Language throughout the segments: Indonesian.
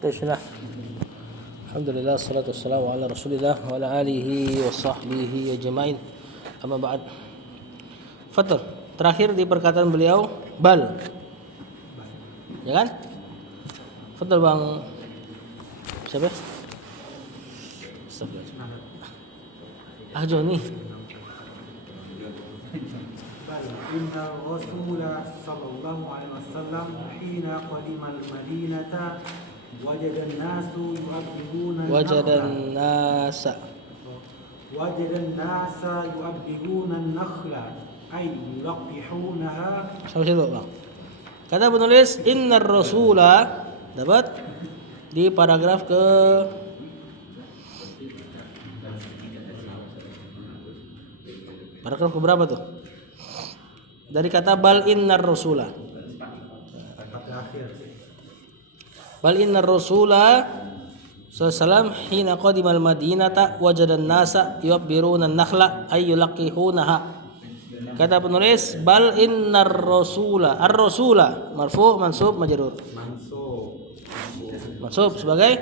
Bismillah. Alhamdulillah, salatu wassalamu ala rasulillah wa ala alihi wa sahbihi ajma'in. Amma ba'd. Fatul. Terakhir di perkataan beliau bal. Ya kan? Fatul Bang. Siapa? Ah Joni. إن الرسول صلى الله عليه وسلم حين قدم المدينة وجد الناس يؤبرون النخل أي يلقحونها. Sampai situ, Bang. Kata penulis innar rasula, dapat di paragraf ke berapa tuh? Dari kata bal innar rasula. Bal innar rasula sallallahu hina qadimal madinata wajadan nasa yubbiruna an-nakhla ay yulaqihunaha. Kata penulis bal innar rasula. Ar-rasula marfu mansub majrur. Mansub sebagai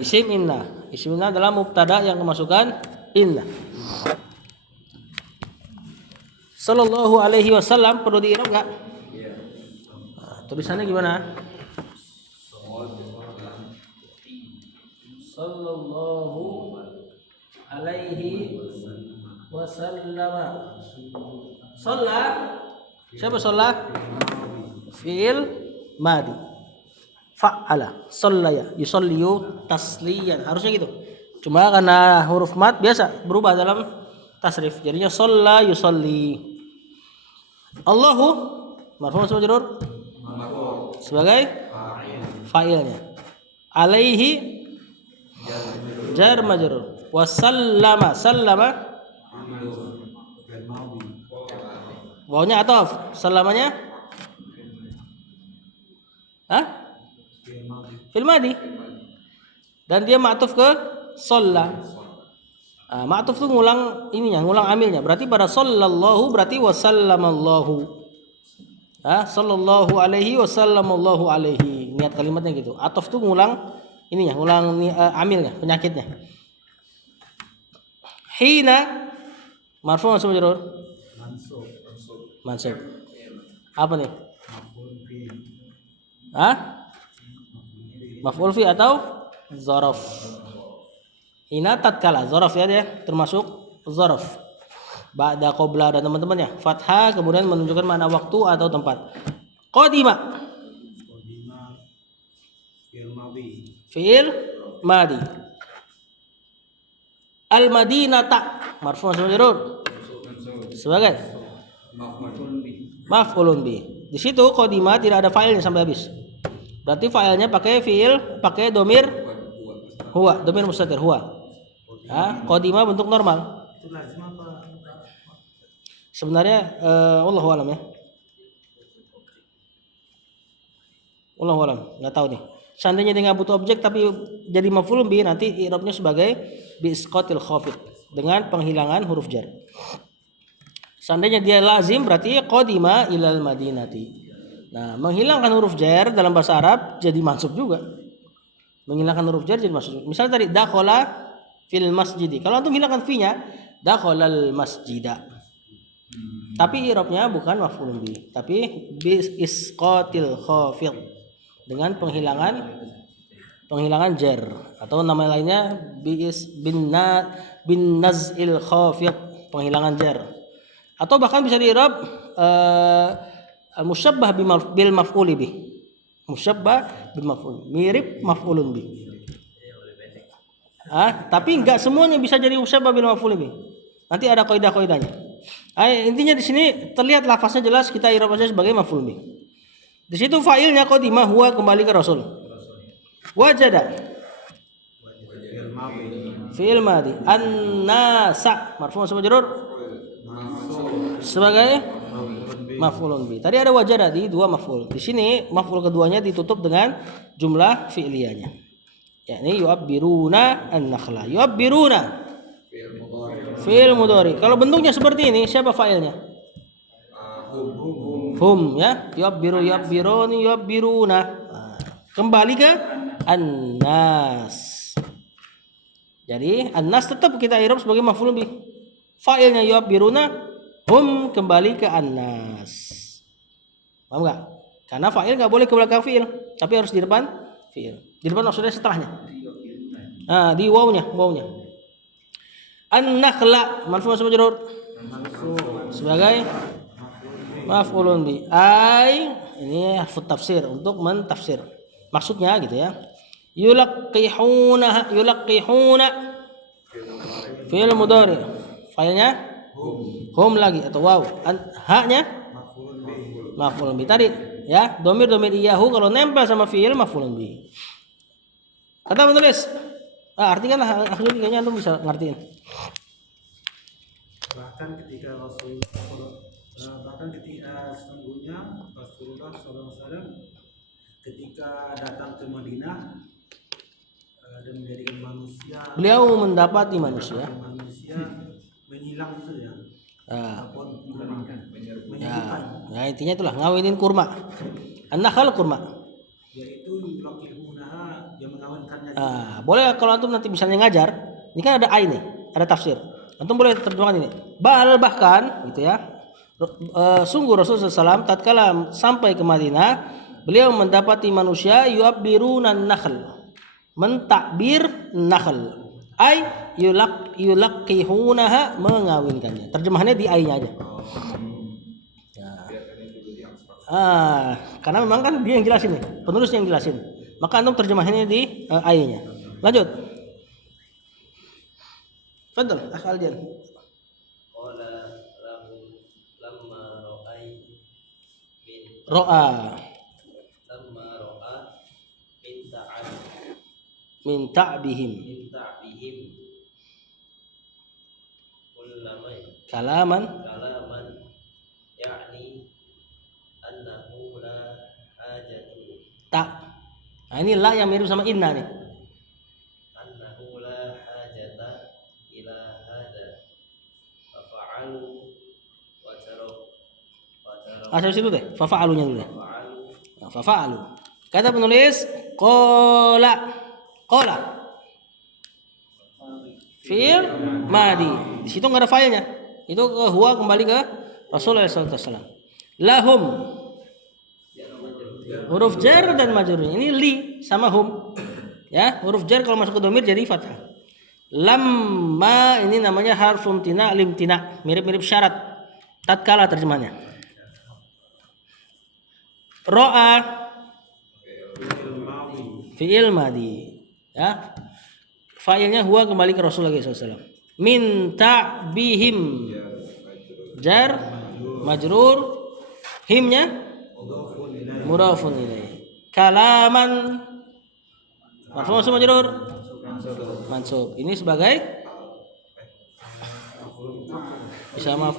isim inna. Isim inna adalah mubtada yang kemasukan inna. Sallallahu alaihi wasallam perlu di-i'rab enggak? Iya. Nah, tulisannya gimana? Sallallahu alaihi wasallam. Shalla. Siapa shalla? Fi'il madi. Fa'ala. Shallaya. Yusalliyu tasliyan. Harusnya gitu. Cuma karena huruf mad biasa berubah dalam tasrif. Jadinya shalla yusalli. Allahu marfu majrur sebagai fa'ilnya. Alaihi jar majrur. Wa sallama wawnya ataf. Sallamanya fil madi. Dan dia ma'tuf ke shalla. Ma'tuf itu ngulang ininya, ngulang amilnya. Berarti pada sallallahu berarti wasallamallahu. Sallallahu alaihi wasallamallahu alaihi. Niat kalimatnya gitu. Ataf itu ngulang ininya, ngulang amilnya, penyakitnya. Hina marfu mansub majrur. Mansub. Apa nih? Maf'ul fi atau zaraf? Hina tatkala zaraf ya, dia termasuk zaraf. Ba'da qabla dan teman-temannya. Fathah kemudian menunjukkan mana waktu atau tempat. Qadima fi'il madi. Al madinata marfu majrur sebagai maf'ulun bi. Di situ qadima tidak ada fa'ilnya sampai habis. Berarti fa'ilnya pakai fi'il, pakai domir huwa, domir mustatir huwa. Qadima bentuk normal. Sebenarnya wallahu alam ya. Wallahu alam, enggak tahu nih. Seandainya dia enggak butuh objek tapi jadi maf'ulun bi, nanti i'rabnya sebagai bi isqatil khafid dengan penghilangan huruf jar. Seandainya dia lazim berarti qadima ilal madinati. Nah, menghilangkan huruf jar dalam bahasa Arab jadi mansub juga. Menghilangkan huruf jar jadi mansub. Misal tadi dakhala fil masjidi. Kalau antum hilangkan fi-nya, dakhalal masjida. Tapi i'rabnya bukan maf'ulun bi, tapi bi isqatil khafid dengan penghilangan jar atau nama lainnya bin naz'il khafid, penghilangan jar. Atau bahkan bisa di-i'rab musyabbah bil maf'uli bi. Musyabbah bil maf'ul, mirip maf'ulun bi. Tapi enggak semuanya bisa jadi musyabbah bil maf'uli bi. Nanti ada kaidah-kaidahnya. Intinya di sini terlihat lafaznya jelas, kita i'rab saja sebagai maf'ul bi. Di situ fa'ilnya qadimah huwa kembali ke Rasul. Wajada fi'il madi. An-nasa marfu' majrur sebagai maf'ulun bi. Tadi ada wajada di dua maf'ul. Di sini maf'ul keduanya ditutup dengan jumlah fi'liyahnya. Yakni yu'abbiruna an-nakhla. Yu'abbiruna fi'il mudhari. Kalau bentuknya seperti ini, siapa fa'ilnya? Hum ya, yu'abbiruni yu'abbiruna. kembali ke annas. Jadi annas tetap kita i'rab sebagai maf'ul bih. Fa'ilnya yu'abbiruna, hum kembali ke annas. Paham enggak? Karena fa'il enggak boleh ke belakang fi'il, tapi harus di depan fi'il. Di depan maksudnya setelahnya. Nah, di wawnya. An-nakhla marfu' mansub majrur sebagai maf'ulun bi. Ini harfu tafsir untuk mentafsir. Maksudnya gitu ya. Yulaqihuna fi'il mudhari. Failnya hum lagi atau waw. Haknya maf'ulun bi tadi ya. Domir iyahu kalau nempel sama fi'il maf'ulun bi. Kata penulis, artikan lah, akhirnya kayaknya antum bisa ngertiin. Bahkan ketika sesungguhnya Rasulullah SAW ketika datang ke Madinah dan menjadikan manusia, Beliau mendapati manusia menyilang itu ya. Ya, intinya itulah ngawinin kurma. An-nakhl kurma. Yaitu yuqihunaha yang mengawinkannya. Boleh kalau antum nanti misalnya ngajar, ini kan ada nih, ada tafsir. Antum boleh terjemahkan ini. Bahkan gitu ya. Sungguh Rasulullah SAW tatkala sampai ke Madinah, beliau mendapati manusia yu'abbiruna nakhl. Mentakbir nakhl. Ay yulaqihunaha mengawinkannya. Terjemahannya di ai-nya aja. Karena memang kan dia yang jelasin nih, penulisnya yang jelasin. Maka antum terjemahannya di ai-nya. Lanjut. Fadhal, akh Aljan. Qala lahu lamma ra'ai Ro'a min ta'bihim kalaman yakni annahu la hajatu tak. Nah, ini la yang mirip sama inna nih. annahu la hajata ila hada fa'alu wa tarak Asal situ deh, fa'alunya dulu deh. fa'alu Nah, fa'alu. Kata penulis qala fi'il madi. Di situ enggak ada failnya. Itu huwa kembali ke Rasulullah SAW. Lahum huruf jar dan majrur. Ini li sama hum. Ya, huruf jar kalau masuk ke dhamir jadi fathah. Lamma ini namanya harfun tina limtina, mirip-mirip syarat tatkala terjemahnya. Ro'a fi'il madi. Ya. Fa'ilnya huwa kembali ke Rasulullah SAW. Minta bihim jar majrur, himnya mudhafun ilaih. Kalaman marfu mansub majrur mansub. Ini sebagai bisa maaf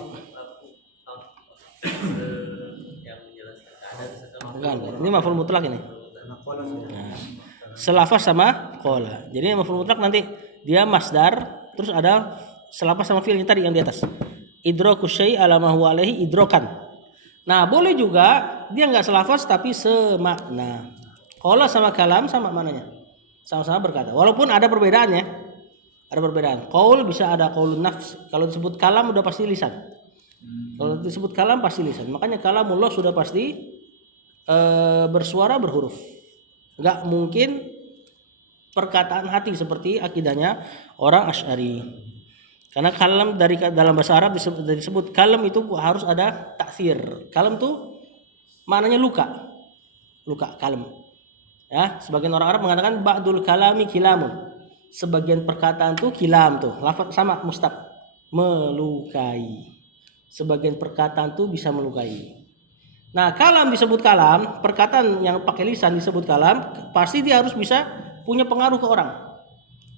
yang menjelaskan keadaan sekarang. bukan. Ini maf'ul mutlak ini. Nah, selafaz sama qala. Jadi maf'ul mutlak nanti dia masdar terus ada selafaz sama fi'ilnya tadi yang di atas. Idraku syai' ala ma huwa alaihi idrokan. Nah, boleh juga dia enggak selafaz tapi semakna. Qala sama kalam sama maknanya. Sama-sama berkata. Walaupun ada perbedaannya. Ada perbedaan. Qaul bisa ada qaulun nafs. Kalau disebut kalam udah pasti lisan. Kalau disebut kalam pasti lisan. Makanya kalamullah sudah pasti bersuara berhuruf. Enggak mungkin perkataan hati seperti akidahnya orang Asy'ari. Karena kalam dari dalam bahasa Arab disebut kalam itu harus ada taksir. Kalam tuh maknanya luka. Luka kalam. Ya, sebagian orang Arab mengatakan ba'dul kalami kilamun. Sebagian perkataan tuh kilam tuh, lafaz sama mustaq, melukai. Sebagian perkataan tuh bisa melukai. Nah, kalam disebut kalam, perkataan yang pakai lisan disebut kalam, pasti dia harus bisa punya pengaruh ke orang.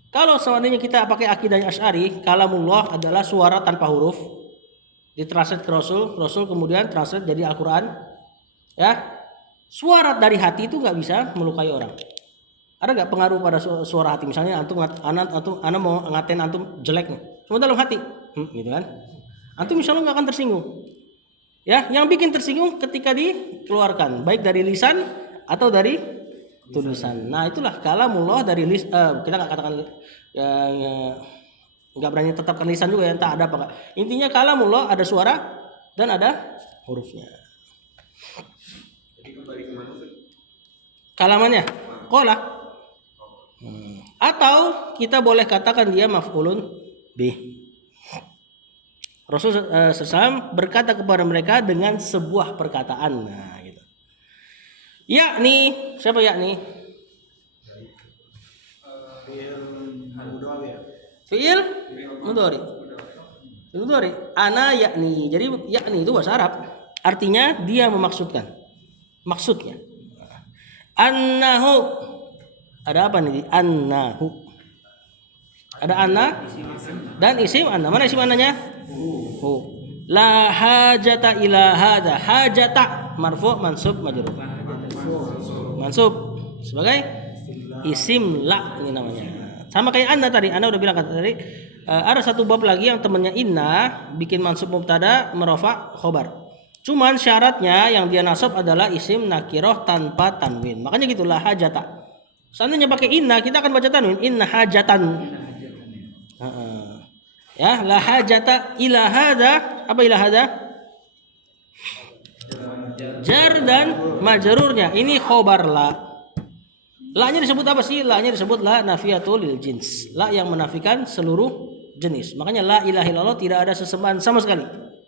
Kalau seandainya kita pakai akidahnya Asy'ari, kalamullah adalah suara tanpa huruf, ditranslate ke Rasul kemudian translate jadi Al-Qur'an. Ya. Suara dari hati itu nggak bisa melukai orang. Ada nggak pengaruh pada suara hati? Misalnya antum mau ngatain antum jelek nih, cuma dalam hati, gitu kan? Antum misalnya nggak akan tersinggung. Ya, yang bikin tersinggung ketika dikeluarkan, baik dari lisan atau dari tulisan. Nah, itulah kalamullah dari kita nggak katakan nggak berani tetapkan lisan juga ya, entah ada apa enggak. Intinya kalamullah ada suara dan ada hurufnya. Jadi kembali ke mana Ustaz? Kalamannya qala. Atau kita boleh katakan dia maf'ulun bih. Rasul SAW berkata kepada mereka dengan sebuah perkataan. Nah, gitu. Yakni, siapa yakni? Fi'il mudhari. Fi'il mudhari. Ana yakni. Jadi yakni itu bahasa Arab. Artinya dia memaksudkan. Maksudnya. Annahu. Ada apa nih? Annahu. Ada anna dan isim anna. Mana isim annanya? Hu. La hajata ila hadza. Hajata marfu' mansub majrur. Mansub sebagai isim la ini namanya. Sama kayak anna tadi. Anna udah bilang kata tadi. Ada satu bab lagi yang temannya inna bikin mansub mubtada merafa khobar. Cuman syaratnya yang dia nasab adalah isim nakiroh tanpa tanwin. Makanya gitulah hajata. Seandainya pakai inna kita akan baca tanwin. Inna hajatan. Ya, la hajata ila hadza. Apa ila hadza? Jar dan majrurnya. Ini khobar la. La-nya disebut apa sih? La-nya disebut la nafiyatul lil jins. La yang menafikan seluruh jenis. Makanya la ilaha illallah tidak ada sesembahan sama sekali.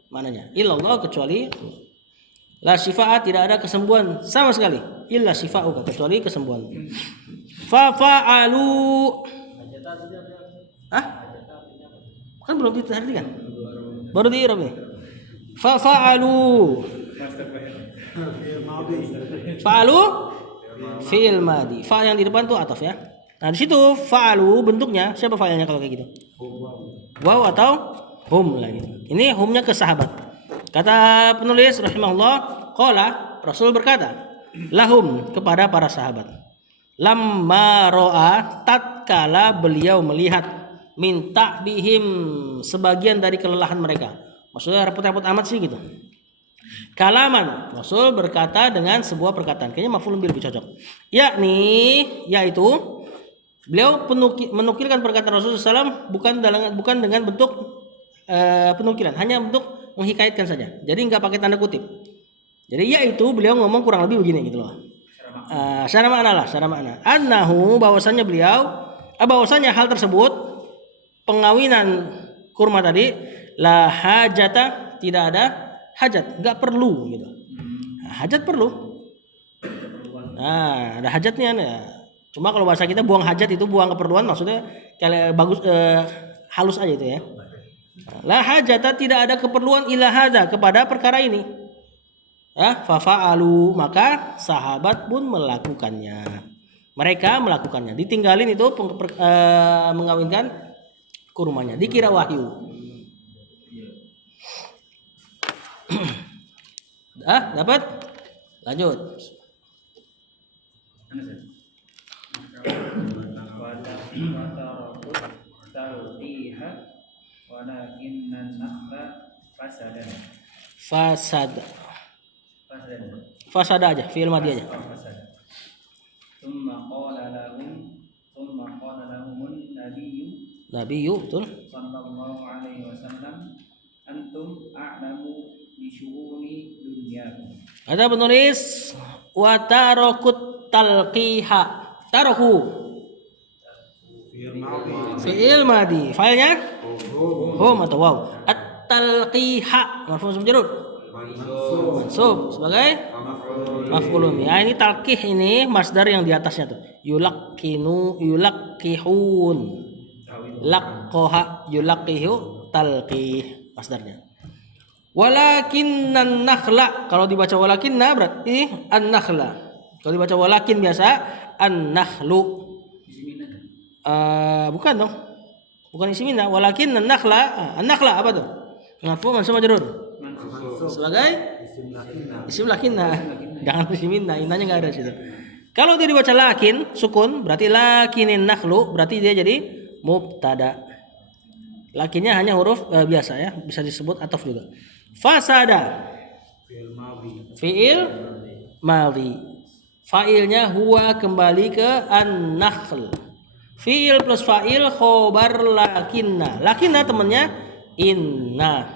Maknanya illallah kecuali la syifaa tidak ada kesembuhan sama sekali. Illa syifa'uka kecuali kesembuhan. Fa fa'alu. Hah? Kan belum ditartikan. Baru di i'rab nih. Fa fa'alu. Fa'alu fi'il madi. Fa yang di depan tuh ataf ya. Nah, di situ fa'alu bentuknya siapa fa'ilnya kalau kayak gitu? Waw atau hum lah gitu. Ini humnya ke sahabat. Kata penulis rahimahullah, qala Rasul berkata, lahum kepada para sahabat. Lamma ro'a tatkala beliau melihat minta bihim sebagian dari kelelahan mereka. Maksudnya repot-repot amat sih gitu. Kalaman Rasul berkata dengan sebuah perkataan. Kayaknya maf'ulun bih lebih cocok. Yakni yaitu beliau menukilkan perkataan Rasul SAW bukan dengan bentuk penukilan, hanya bentuk menghikaitkan saja. Jadi nggak pakai tanda kutip. Jadi yaitu beliau ngomong kurang lebih begini gitu loh. Secara makna. Annahu bahwasanya bahwasanya hal tersebut pengawinan kurma tadi la hajata tidak ada hajat, nggak perlu gitu. Nah, hajat perlu. Nah, ada hajatnya nih. Cuma kalau bahasa kita buang hajat itu buang keperluan maksudnya kayak bagus halus aja itu ya. La hajata tidak ada keperluan ila hadza kepada perkara ini. Ya, fa fa'alu maka sahabat pun melakukannya. Mereka melakukannya. Ditinggalin itu mengawinkan kurmanya. Dikira wahyu. Dapat? Lanjut. Fasada aja, fi'il madhi aja. Nabiyyu betul. Sallallahu alaihi wasallam antum a'lamu bi syu'uni dunyakum. Ada penulis wa tarakut talqiha. Taraku fi'il madhi. Failnya hum atau waw. At-talqiha marfu' majrur. Mansub sebagai maf'ulun. Ya, ini talqih ini masdar yang di atasnya tuh. Yulaqqihun. Laqqaha yulaqqihu talqih masdarnya. Walakinnan nakhla kalau dibaca walakinna berarti an-nakhla. Kalau dibaca walakin biasa an-nakhlu. Bukan dong. Bukan isimina. Walakinnan nakhla. An-nakhla apa tuh? Marfu' mansub majrur. Sebagai isim lakinna. Jangan isimina. Inanya enggak ada situ. Kalau dia dibaca lakin sukun berarti lakinin nakhlu berarti dia jadi mubtada. Lakinnya hanya huruf biasa ya, bisa disebut ataf juga. Fasada fi'il madhi. Fa'ilnya huwa kembali ke an-nakhl. Fi'il plus fa'il khobar lakinna. Lakinna temannya inna.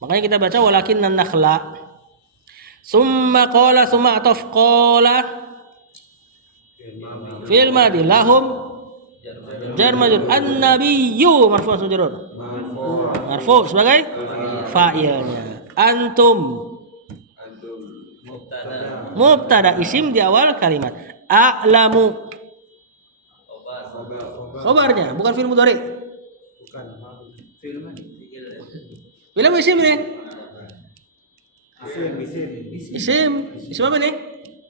Makanya kita baca walakinna nakhla. Summa qala summa ataf qala fi'il madi lahum jar majrur an-nabiyyu marfu' majrur. Marfu' sebagai fa'ilnya. Antum mubtada isim di awal kalimat. A'lamu khobarnya bukan fi'il mudhari. Bukan. Bila isim nih? Isim. Isim apa nih?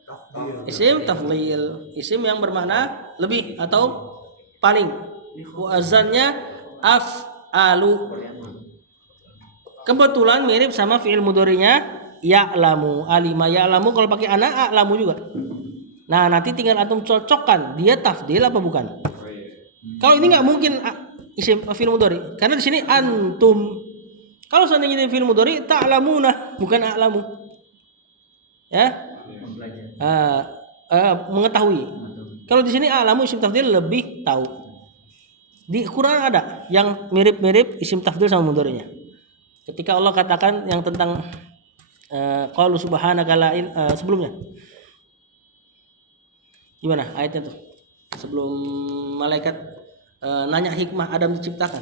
Tafdil. Isim tafdhil. Isim yang bermakna lebih atau paling. Wazannya af'alu. Kebetulan mirip sama fi'il mudhari'nya ya'lamu. Alima ya'lamu kalau pakai ana a'lamu juga. Nah, nanti tinggal antum cocokkan dia tafdil apa bukan. Kalau ini nggak mungkin isim fi'il mudhari karena di sini antum. Kalau seandainya fi'il mudhari ta'lamuna bukan a'lamu. Ya? Mengetahui. Kalau di sini a'lamu isim tafdil lebih tahu. Di Quran ada yang mirip-mirip isim tafdil sama mudhari'nya. Ketika Allah katakan yang tentang qalu subhanaka la sebelumnya. Gimana ayatnya tuh? Sebelum malaikat nanya hikmah Adam diciptakan.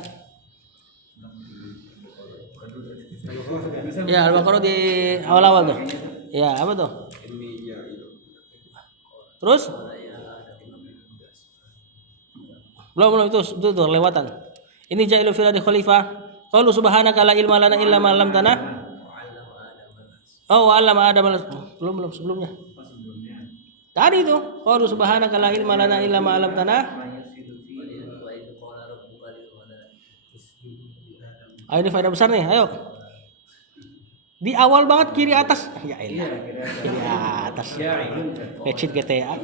Ya Al-Baqarah di awal-awal tuh. Ya, apa tuh? Terus? Belum itu tuh lewatan. Ini ja'ilu fil ardi khalifah. Qalu subhanaka la ilma lana illa ma 'allamtana. Oh, 'allama Adam. Belum sebelumnya. Tadi itu, qalu subhanaka la ilma lana illa ma 'allamtana. Ayo ini faedah besar nih, ayo. Di awal banget kiri atas. Ya elah. Kiri atas. Pecit GTA.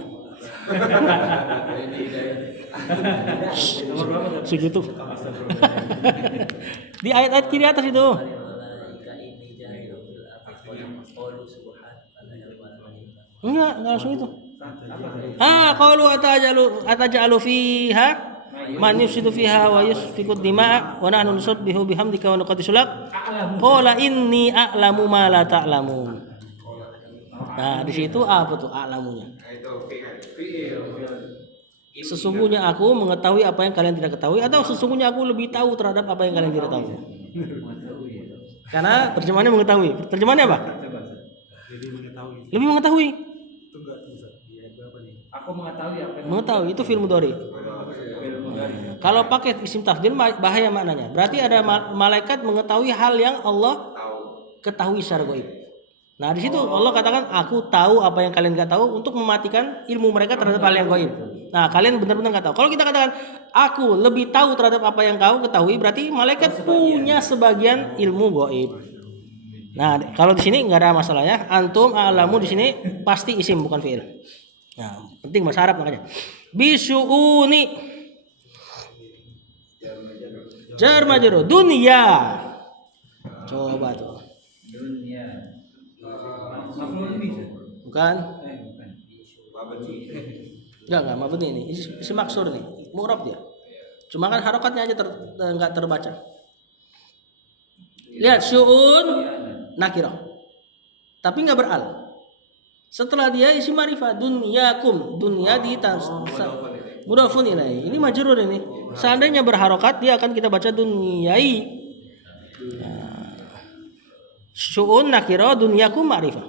Segitu. Di ayat-ayat kiri atas itu. Enggak langsung itu. Qalu atajalu fiha man yufsidu fiha wa yusfiku dima'a wa nahnu nusabbihu bihamdika wa nuqaddisu lak. Qala inni a'lamu ma la ta'lamun. Nah, di situ apa tuh a'lamunya? Sesungguhnya aku mengetahui apa yang kalian tidak ketahui atau sesungguhnya aku lebih tahu terhadap apa yang kalian tidak tahu. Karena terjemahannya mengetahui. Terjemahannya apa? Jadi mengetahui. Lebih mengetahui. Itu enggak bisa. Di ayat berapa nih? Aku mengetahui apa yang Mengetahui itu fi'il mudhari. Kalau pakai isim tafdil bahaya maknanya. Berarti ada malaikat mengetahui hal yang Allah ketahui secara gaib. Nah, di situ Allah katakan aku tahu apa yang kalian enggak tahu untuk mematikan ilmu mereka terhadap hal yang gaib. Nah, kalian benar-benar enggak tahu. Kalau kita katakan aku lebih tahu terhadap apa yang kau ketahui, berarti malaikat punya sebagian ilmu gaib. Nah, kalau di sini enggak ada masalahnya. Antum a'lamu di sini pasti isim bukan fi'il. Nah, penting bahasa Arab makanya. Bisyu'uni jar majrur dunia. Coba tuh. dunia. Maf'ul bih. Bukan? Bukan. Enggak mabni ini. Isim maksur nih. Mu'rab dia. Cuma kan harokatnya aja enggak terbaca. Lihat syu'un nakirah. Tapi enggak beral. Setelah dia isim ma'rifah dunyakum. Dunya di mudhafun ilaih. Ini majrur ini. Seandainya berharokat dia akan kita baca dunyai. Syu'un nakirah dunyakum ma'rifah.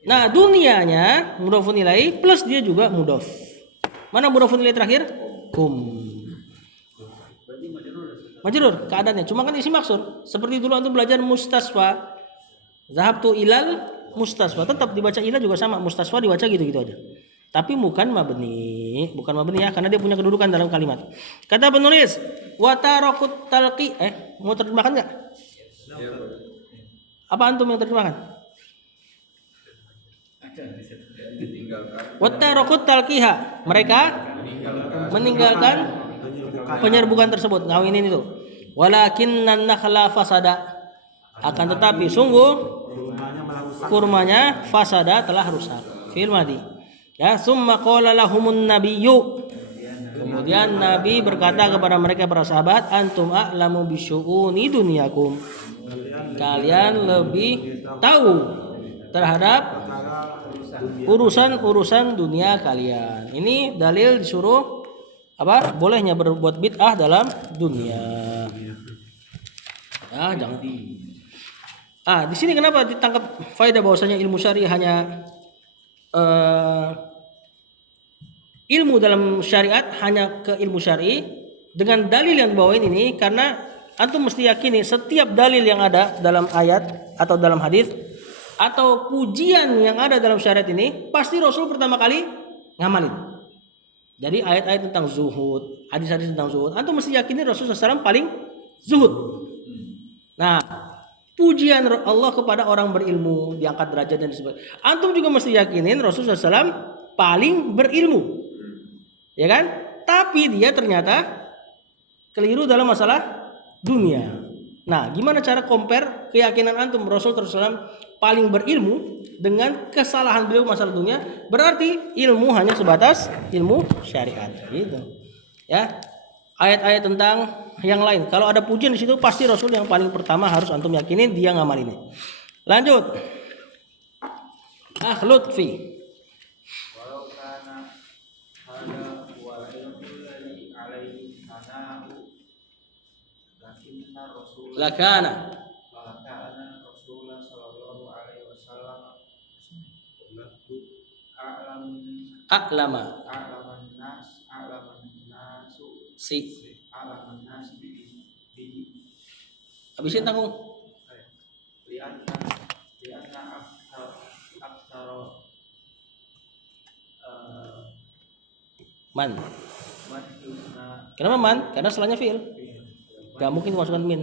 Nah, dunianya mudhafun ilaih plus dia juga mudhaf. Mana mudhafun ilaih terakhir? Kum. Majrur keadaannya. Cuma kan isim maksur. Seperti dulu antum belajar mustasfa. Zahabtu ilal mustasfa. Tetap dibaca ilal juga sama. Mustasfa dibaca gitu-gitu aja. Tapi bukan mabni ya karena dia punya kedudukan dalam kalimat. Kata penulis, wa tarakut talqi mau terjemahkan enggak? Apa antum yang terjemahkan? Wa tarakut talqiha. Mereka meninggalkan penyerbukan tersebut. Ngawinin itu. Walakinnan nakhla fasada. Akan tetapi sungguh kurmanya fasada telah rusak. Fi'il madhi. Ya, summa qala lahumun nabiyyu. Kemudian Nabi berkata kepada mereka para sahabat, antum a'lamu bisyu'uni dunyakum. Kalian lebih tahu terhadap urusan-urusan dunia kalian. Ini dalil disuruh apa? Bolehnya berbuat bid'ah dalam dunia. Ya, jangan. Di sini kenapa ditangkap faedah bahwasanya ilmu syar'i hanya ilmu dalam syariat hanya ke ilmu syar'i dengan dalil yang dibawain ini, karena antum mesti yakini setiap dalil yang ada dalam ayat atau dalam hadis atau pujian yang ada dalam syariat ini pasti Rasul pertama kali ngamalin. Jadi ayat-ayat tentang zuhud, hadis-hadis tentang zuhud, antum mesti yakini Rasul SAW paling zuhud. Nah, pujian Allah kepada orang berilmu, diangkat derajat dan sebagainya. Antum juga mesti yakinin Rasul SAW paling berilmu. Ya kan? Tapi dia ternyata keliru dalam masalah dunia. Nah, gimana cara compare keyakinan antum Rasul SAW paling berilmu dengan kesalahan beliau masalah dunia? Berarti ilmu hanya sebatas ilmu syariat, gitu. Ya. Ayat-ayat tentang yang lain. Kalau ada pujian di situ pasti Rasul yang paling pertama harus antum yakinin dia ngamalinnya. Lanjut. Lutfi. Walau kana hada wal ilmu alladhi alaihi sana'u lakinna rasul Lakana. Rasulullah sallallahu alaihi wasallam A'lama. a'laman nasu Si. a'laman nas bi Habisin tanggung. lianna aktsara Man. man yusna Kenapa man? Karena setelahnya fi'il. Gak mungkin masukkan min.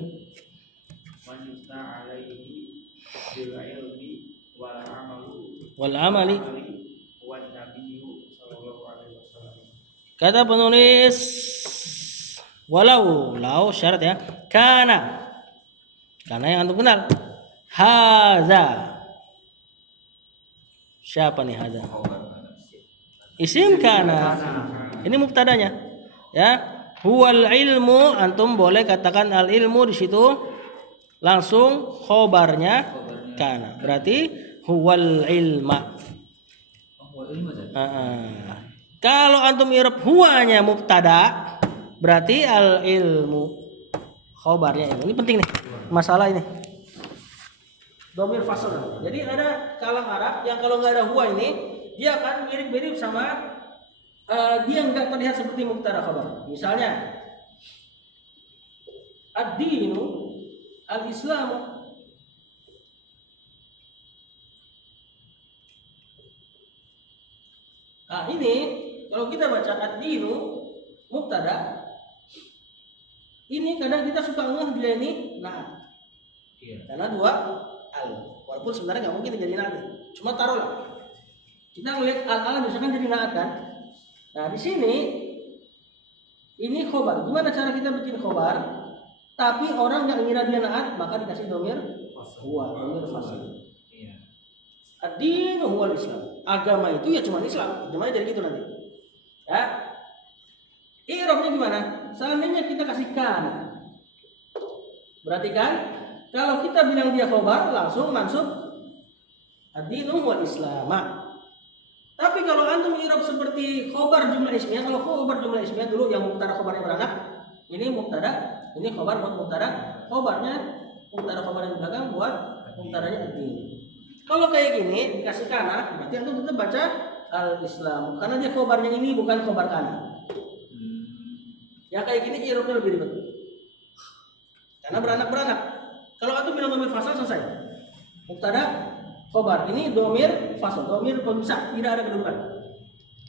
man yusna alaihi bil ilmi wal amalu Wal amali. wan nabiyyu sallallahu alaihi wasallam. Kata penulis walau syarat ya. Karena yang antum kenal. Haza. Siapa nih haza? Isim kana. Ini mubtadanya. Ya. Huwal ilmu, antum boleh katakan al ilmu di situ langsung khobarnya kana. Berarti huwal ilma. Kalau antum i'rab huwanya mubtada, berarti al ilmu khobarnya ilmu. Ini penting nih masalah ini. Dhamir fasl. Jadi ada kalam Arab yang kalau nggak ada huwa ini dia akan mirip-mirip sama dia nggak terlihat seperti mubtada khabar. Misalnya ad-dinu al-islamu. Ini kalau kita baca ad-dinu mubtada, ini kadang kita suka ngeh dia ini naat. Iya. Karena dua al. Walaupun sebenarnya nggak mungkin jadi naat. Cuma taruhlah. Kita ngelihat al misalkan jadi naat kan. Nah di sini ini khobar. Gimana cara kita bikin khobar? Tapi orang nggak ngira dia naat, maka dikasih domir huwa, domir fasl. Iya. Ad-din huwal Islam. Agama itu ya cuma Islam. Gimana jadi gitu nanti? Ya. I'rabnya gimana? Seandainya kita kasih kan. Berarti kan kalau kita bilang dia khobar langsung mansub ad-dinu huwal Islam. Tapi kalau antum i'rab seperti khobar jumlah ismiyah, kalau khobar jumlah ismiyah dulu yang mubtada khobarnya beranak, ini mubtada, ini khobar buat mubtada, khobarnya mubtada khobar yang belakang buat mubtadanya ad-din. Kalau kayak gini dikasih kana, berarti antum tetap baca al-Islam karena dia khobarnya ini bukan khobar kana. Yang kayak gini i'rabnya lebih ribet. Karena beranak-beranak. Kalau antum bilang domir fasal selesai. Mubtada khobar ini domir fasal, domir pemisah, tidak ada kedudukan.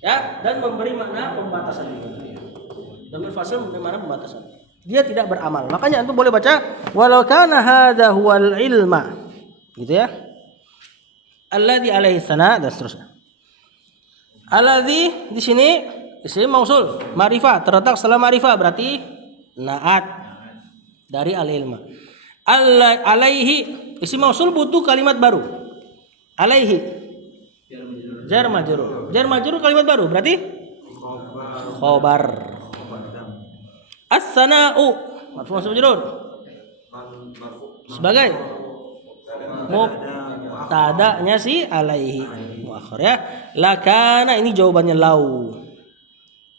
Ya, dan memberi makna pembatasan. Domir fasal memberi makna pembatasan. Dia tidak beramal. Makanya antum boleh baca walau kana hadza huwal ilma. Gitu ya. Alladzi alaihi sana dan seterusnya. Alladzi di sini isim mausul, ma'rifah, terletak setelah ma'rifah berarti naat dari al-ilma. Alaihi isim mausul butuh kalimat baru. Alaihi jar majrur. Jar majrur kalimat baru berarti khobar. As-sana'u marfu mansub majrur sebagai mubtada'nya si alaihi muakhir ya. Lakana ini jawabannya lau.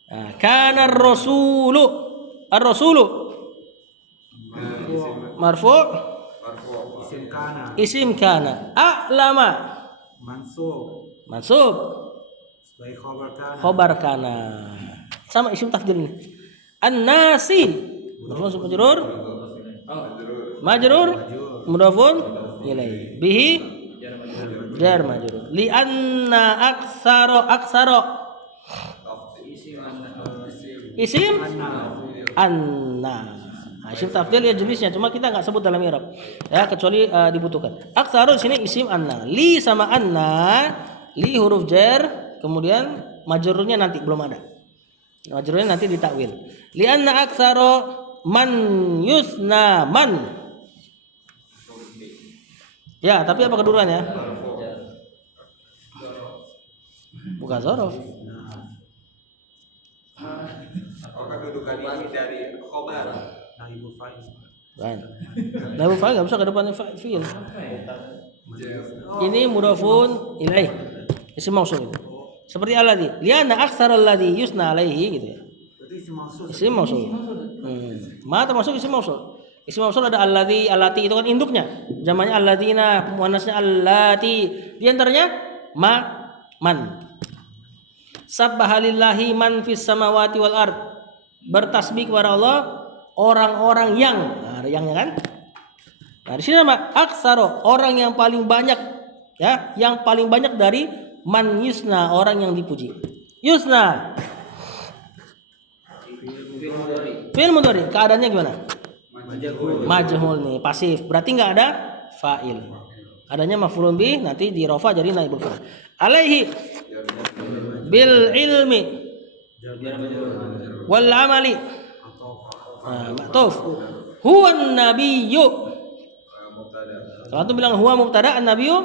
Nah, kana ar-rasulu marfu isim kana a'lama mansub sebagai khobar kana sama isim tafdil ini. An-nasi marfu mansub majrur mudhafun ilaihi bihi jar majrur li anna aksaro isim anna. Nah, isim tafdil ya jenisnya cuma kita nggak sebut dalam i'rab ya kecuali dibutuhkan. Aksaro di sini isim anna. Li sama anna, li huruf jar, kemudian majrurnya nanti belum ada. Majrurnya nanti ditakwil. Li anna aksaro man yusna man. Ya, tapi apa kedudukannya? Bukan zorof. Apakah kedudukan ini dari khobar? naibul fa'il. Kan. Naibul fa'il enggak bisa ke depannya fi'il. Ini mudhafun ilaih. Isim mausul. Seperti alladzi. Lianna aktsaral ladzi yusna alaihi gitu ya. Berarti isim Isim mausul. Ma termasuk isim mausul. Isim mausul ada alladzi, allati itu kan induknya. Jamannya alladzina, muannasnya allati. Di antaranya man. Sabbahalillahi man fis samawati wal ard. Bertasbih kepada Allah orang-orang yang. Nah, ada yangnya kan? Nah, di sini nama aksaro, orang yang paling banyak ya, yang paling banyak dari man yusna, orang yang dipuji. Yusna. Fi'il mudhari, keadaannya gimana? Majhul nih, pasif. Berarti enggak ada fa'il. Adanya maf'ulun bih, nanti di rafa jadi naibul fa'il. Alaihi bil ilmi wal amali. Ma'tuf. Huwa an-nabiyyu. Kalau antum bilang huwa mubtada, an-nabiyyu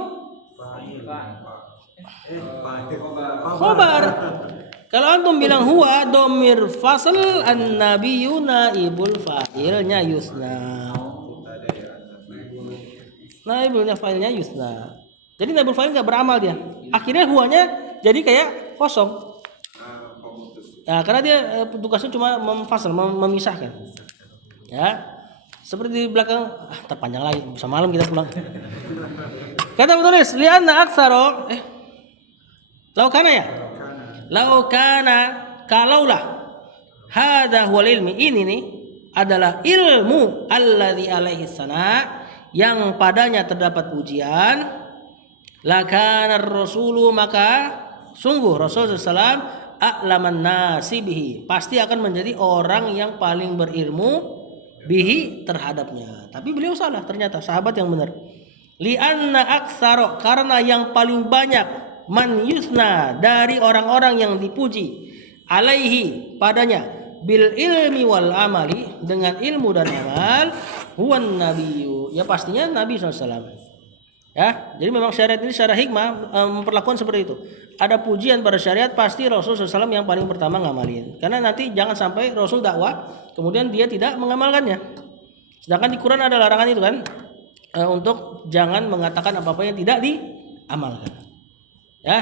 khabar. Kalau antum bilang huwa dhamir fasl, an-nabiyyu naibul fa'ilnya yusna. Naibulnya fa'ilnya yusna. Jadi naibul fa'il enggak beramal dia. Akhirnya huwanya jadi kayak kosong. Ya, karena dia tugasnya cuma memfasal, memisahkan. Ya. Seperti di belakang terpanjang lagi, bisa malam kita pulang. Kata penulis, lianna aktsaro laukana ya. Laukana kalaulah hadza huwal ilmi, ini nih adalah ilmu alladzi alaihi sana, yang padanya terdapat pujian. Lakana rasulu, maka sungguh Rasul sallallahu a'laman nasi bihi, pasti akan menjadi orang yang paling berilmu bihi terhadapnya. Tapi beliau salah, ternyata sahabat yang benar. Lianna aktsaro, karena yang paling banyak, man yusna, dari orang-orang yang dipuji, alaihi, padanya, bil ilmi wal amali, dengan ilmu dan amal, huwan nabiyyu, ya pastinya Nabi SAW. Ya, jadi memang syariat ini secara hikmah memperlakukan seperti itu. Ada pujian pada syariat, pasti Rasul SAW yang paling pertama ngamalin. Karena nanti jangan sampai Rasul dakwah kemudian dia tidak mengamalkannya. Sedangkan di Quran ada larangan itu kan, untuk jangan mengatakan apa-apa yang tidak diamalkan. Ya,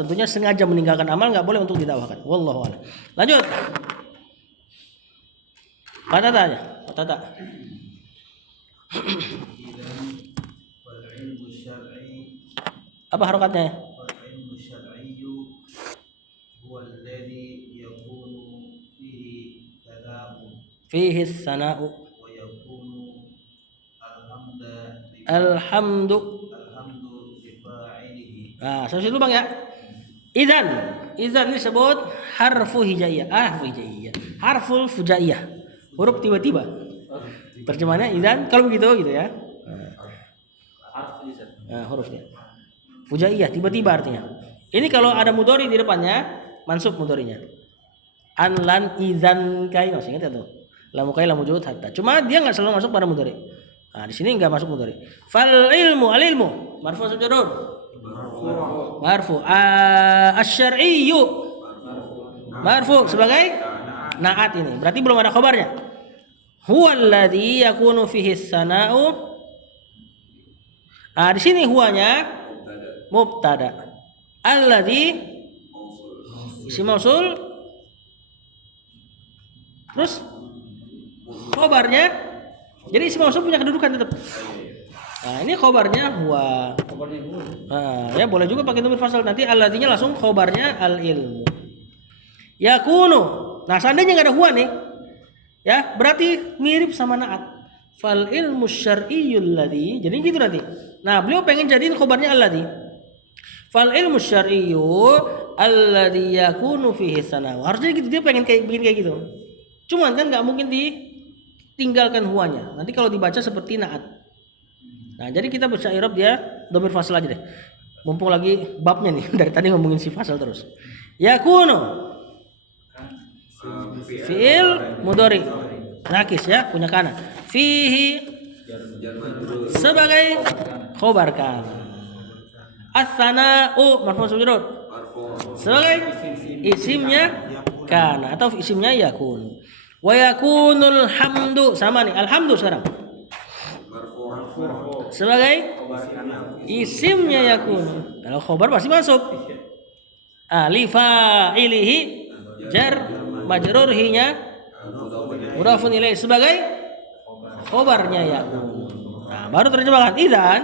tentunya sengaja meninggalkan amal nggak boleh untuk didakwakan. Wallahu a'lam. Lanjut. Patata. Apa harokatnya? Fihi sana'u alhamdu. Nah, sampai situ Bang ya. Idzan ini disebut harfu hijaiyah. Harful fujaiyah. Huruf tiba-tiba. Terjemahannya idzan kalau begitu gitu ya. Nah, hurufnya. Fujaiyah, tiba-tiba artinya. Ini kalau ada mudhari di depannya, mansub mudharinya. An lan idzan kai, masih ingat tuh. Lamu kai lamu jurut hatta. Cuma dia enggak selalu masuk pada mudhari. Nah, di sini enggak masuk mudhari. Fal ilmu al ilmu marfu majrur. Marfu. Asy-syar'iyyu marfu sebagai naat ini. Berarti belum ada khabarnya. Huwallazi yakunu fihi sana'u. Di sini huwanya mubtada. Allazi isim mausul. Terus khabarnya. Jadi isim mausul punya kedudukan tetap. Nah, ini khabarnya huwa. Nah, ya boleh juga pakai dhamir fasal, nanti alladzinya langsung khabarnya al ilmu. Yakunu. Nah, seandainya enggak ada huwa nih, ya, berarti mirip sama naat. Fal ilmu syar'iyyul ladzi. Jadi gitu nanti. Nah, beliau pengen jadiin khabarnya alladzi. Fal ilmu syar'iyyu alladzi yakunu fihi sana'u. Harusnya gitu, dia pengen bikin kayak gitu. Cuman kan enggak mungkin ditinggalkan huwanya. Nanti kalau dibaca seperti naat. Nah, jadi kita baca i'rab dia dhamir fasal aja deh. Mumpung lagi babnya nih, dari tadi ngomongin si fasal terus. Yakunu fi'il mudhari nakis ya, punya kana. Fihi sebagai khobar kan. As-sana'u marfu majrur sebagai isimnya kana atau isimnya yakun. Wa yakunul hamdu sama nih, alhamdu sekarang sebagai isimnya yakun. Kalau khobar pasti masuk. Li fa'ilihi jar majrur hinya mudhafun ilaih sebagai khobarnya yakun. Nah, baru terjemahkan idzan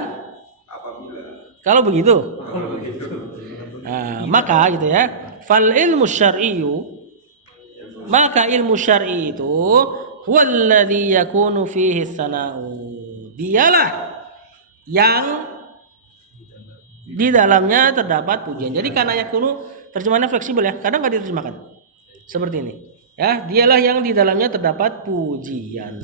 kalau begitu. Nah, maka gitu ya. Fal ilmu syar'iyyu, maka ilmu syar'i itu huwallazi yakunu fihi sana'u. Dialah yang di dalamnya terdapat pujian. Jadi karena yakunu terjemahannya fleksibel ya. Kadang enggak diterjemahkan. Seperti ini. Ya, dialah yang di dalamnya terdapat pujian.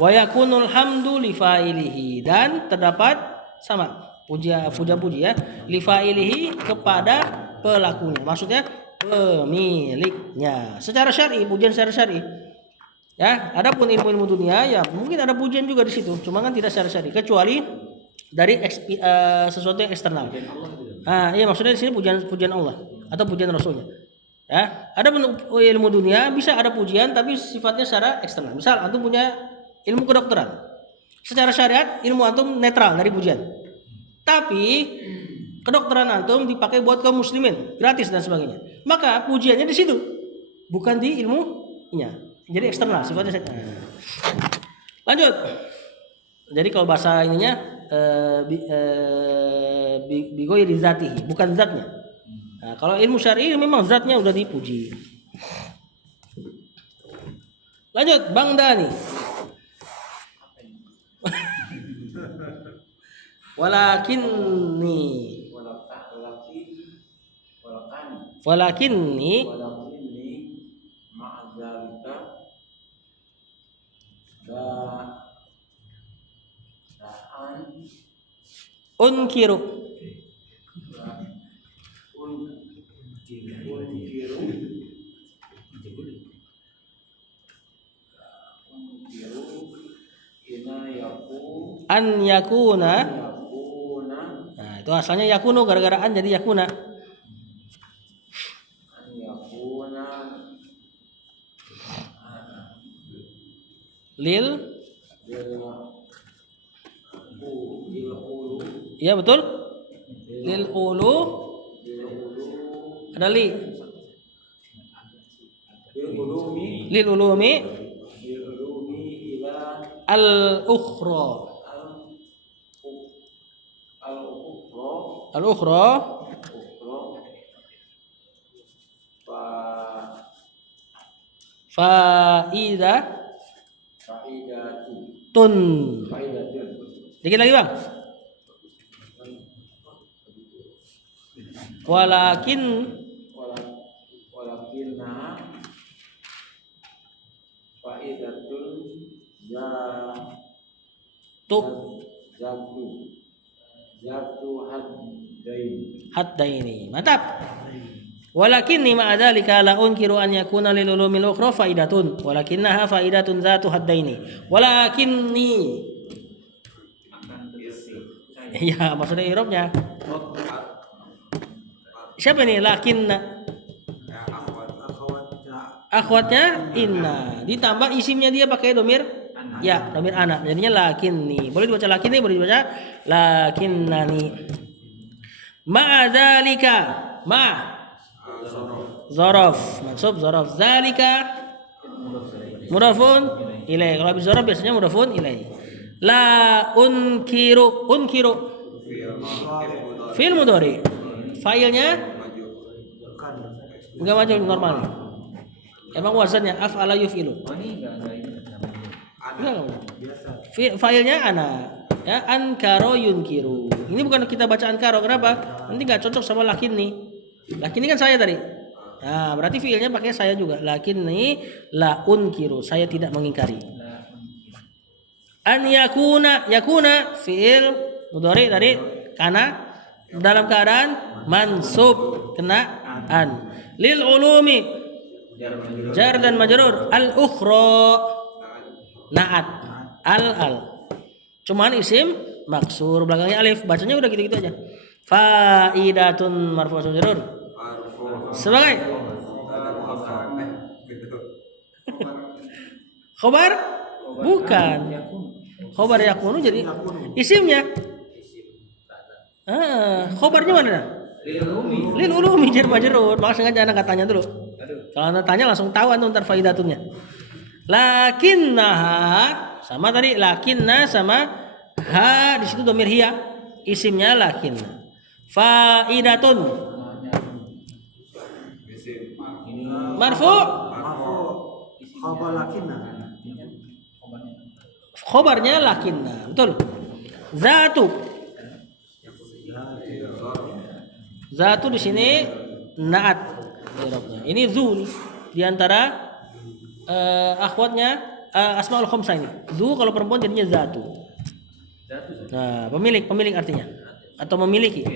Wa yakunul hamdu li fa'ilihi, dan terdapat sama puja-puji ya, li fa'ilihi kepada pelakunya. Maksudnya pemiliknya. Secara syar'i, pujian secara syar'i. Ya, adapun ilmu-ilmu dunia ya mungkin ada pujian juga di situ, cuma kan tidak secara syar'i, kecuali dari sesuatu yang eksternal. Nah, iya maksudnya di sini pujian Allah atau pujian Rasulnya. Ya, ada ilmu dunia bisa ada pujian tapi sifatnya secara eksternal. Misal antum punya ilmu kedokteran. Secara syariat ilmu antum netral dari pujian. Tapi kedokteran antum dipakai buat kaum muslimin, gratis dan sebagainya. Maka pujiannya di situ, bukan di ilmunya. Jadi eksternal sifatnya. Lanjut. Jadi kalau bahasa ininya bigoiri zatihi, bukan zatnya. Nah, kalau ilmu syar'i memang zatnya udah dipuji. Lanjut, Bang Dani. Walakinni ma'adzalika da'an unkiru an yakuna. Nah, itu asalnya yakunu, gara-gara an jadi yakuna. Lil. Iya betul. Lil ulu. Ada li. Lil ulumi. Al ukhra. Al ukhra. Faida tun. Dikit lagi bang. Walakinna faidatun jatu haddaini. Mantap. Walakinni ma'adzalika la unkiru an yakuna lil ulumil ukhra faidatun, walakinnaha faidatun zatu haddaini. Walakinni. Iya, maksudnya i'rabnya. Siapa ini? Lakinna. Ya, akhwat. Akhwatnya Akhwatnya inna. Ditambah isimnya dia pakai domir ya, domir anak. Jadinya lakinni. Boleh dibaca lakinni, boleh dibaca lakinnani. Ma'adzalika. Zorof. Mansub zorof. Zalika mudafun ilaih. Kalau habis zorof biasanya mudafun ilaih. La unkiru. Fi'il mudhari. Fa'ilnya enggak maju normal. Emang wazannya af'ala yuf'ilu. Enggak. biasa. Filenya ana. Ya, ankaro yunkiru. Ini bukan kita baca ankaro. Kenapa? Nanti enggak cocok sama lakin nih. Lakin ini kan saya tadi. Nah, berarti fiilnya pakai saya juga. Lakin nih la unkiru. Saya tidak mengingkari. An yakuna fiil mudhari dari kana dalam keadaan mansub kena an. Lil ulumi jar dan majrur al ukhra naat al cuman isim maksur belakangnya alif, bacanya udah gitu-gitu aja. Faidatun marfu' majrur sebagai khobar bukan khobar yakunu jadi isimnya. Khobarnya mana? Lil ulumi jar majrur. Maka sengaja anak tanya dulu. Kalau anda tanya langsung tahu antum ntar faidatunnya. Lakinnaha sama tadi lakinna sama ha di situ domir hiya. Isimnya lakinna. Faidatun marfu. Khabar lakinna. Khobarnya lakinna. Betul. Zatu di sini naat. Ini zu nih di antara akhwatnya asmaul khamsah ini. Zu kalau perempuan jadinya zatu. Nah, pemilik artinya atau memiliki.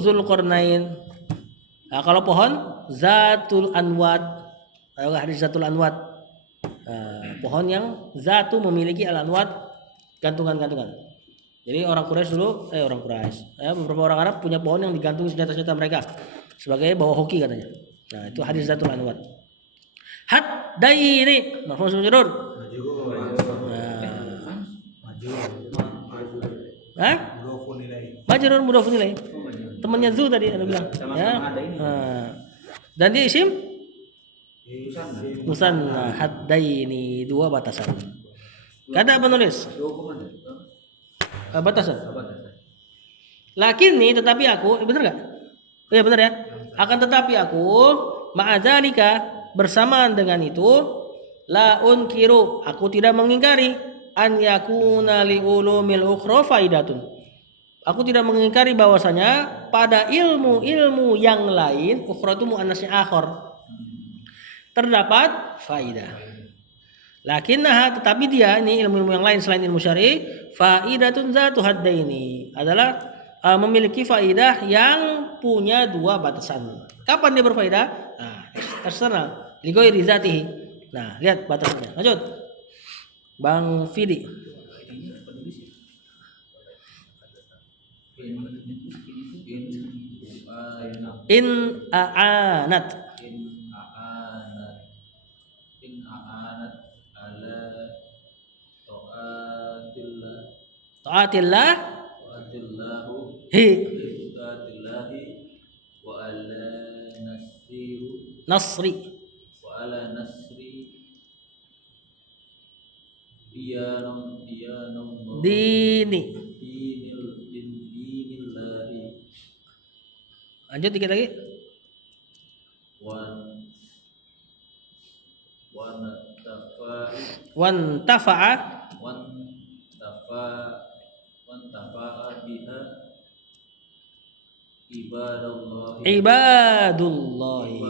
Zulqarnain. Nah, kalau pohon zatul anwat. Tahu enggak hadis zatul anwat? Pohon yang zatu memiliki al anwat gantungan-gantungan. Jadi beberapa orang Arab punya pohon yang digantung senjata-senjata mereka sebagai bawa hoki katanya. Nah, itu hadis zatul anwat. Haddaini marfu' majrur. Majrur mudhafun ilaih. Temannya zu tadi Anda bilang. Ya. Dan dia isim musanna haddaini dua batasan. Kata penulis batasan. Lakinni tetapi aku, benar enggak? Iya benar ya. Akan tetapi aku ma'adzalika bersamaan dengan itu la unkiru aku tidak mengingkari an yakuna li ulumil ukhra faidatun. Aku tidak mengingkari bahwasanya pada ilmu-ilmu yang lain ukhra itu muannasnya akhar terdapat faidah. Lakinnaha tetapi dia ini ilmu-ilmu yang lain selain ilmu syar'i faidatun zatu haddaini adalah memiliki faidah yang punya dua batasan. Kapan dia berfaedah? Nah, eksternal lighairi zatihi. Nah, lihat batasannya. Lanjut. Bang Fidi. In a'anat taatillah hi nasri dini. Lanjut dikit lagi. Wan tafa'a biha ibadullahi.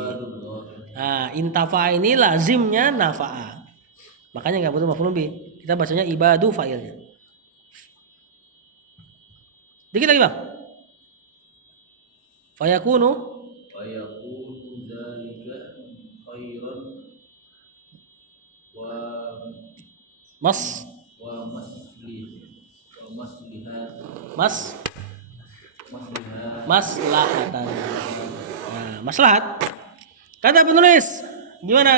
Nah, intafa'a ini lazimnya nafa'a. Makanya enggak butuh maf'ul bih. Kita bacanya ibadu fa'ilnya. Dikit lagi, Bang. Fayakunu dzalika khairan wa maslihat maslahatan. Nah, maslahat. Kata penulis, gimana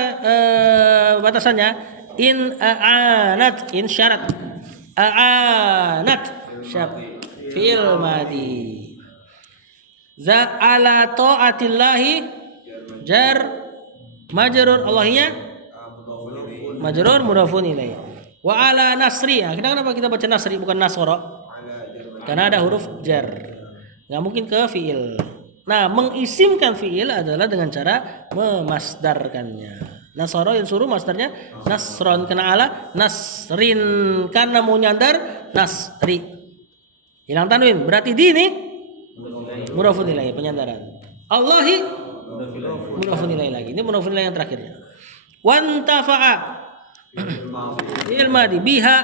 batasannya? In a'anat, in syarat. A'anat fi'il madi. Za ala ta'atillahi jar majrur Allahnya majrur mudhafun ilaih. Wa ala nasri. Nah, kenapa kita baca nasri bukan nasoro? Karena ada huruf jar. Nggak mungkin ke fi'il. Nah, mengisimkan fi'il adalah dengan cara memasdarkannya. Nasoro yang suruh masdarnya nasron, kena ala nasrin, karena mau nyandar nasri. Hilang tanwin, berarti di ini mudhafun ilaih, penyandaran. Allahi mudhafun ilaih lagi. Ini mudhafun ilaih yang terakhirnya. Wantafa'a fi'il madi biha